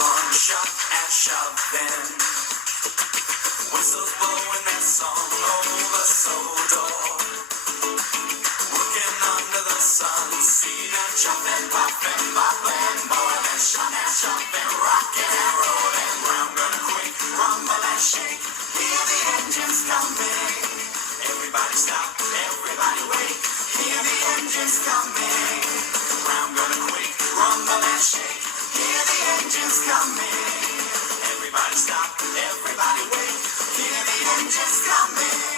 on, shove and shoving. Whistles blowing that song over Sodor. Working under the sun, seeing and chopping, popping, bobbling, boiling, shot and shoving, rocking and rolling. Ground gonna quake, rumble and shake. Hear the engines coming. Everybody stop, everybody wait. Hear the engines coming. Ground gonna quake, rumble and shake. Hear the engines coming. Everybody stop, everybody wait. Hear the engines coming.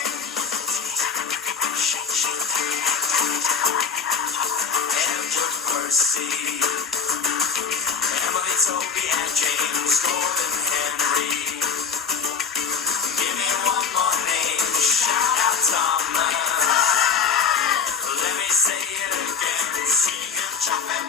Edward Percy, Emily, Toby, and James, Gordon, Henry. Give me one more name, shout out Thomas. Let me say it again, sing and chop it.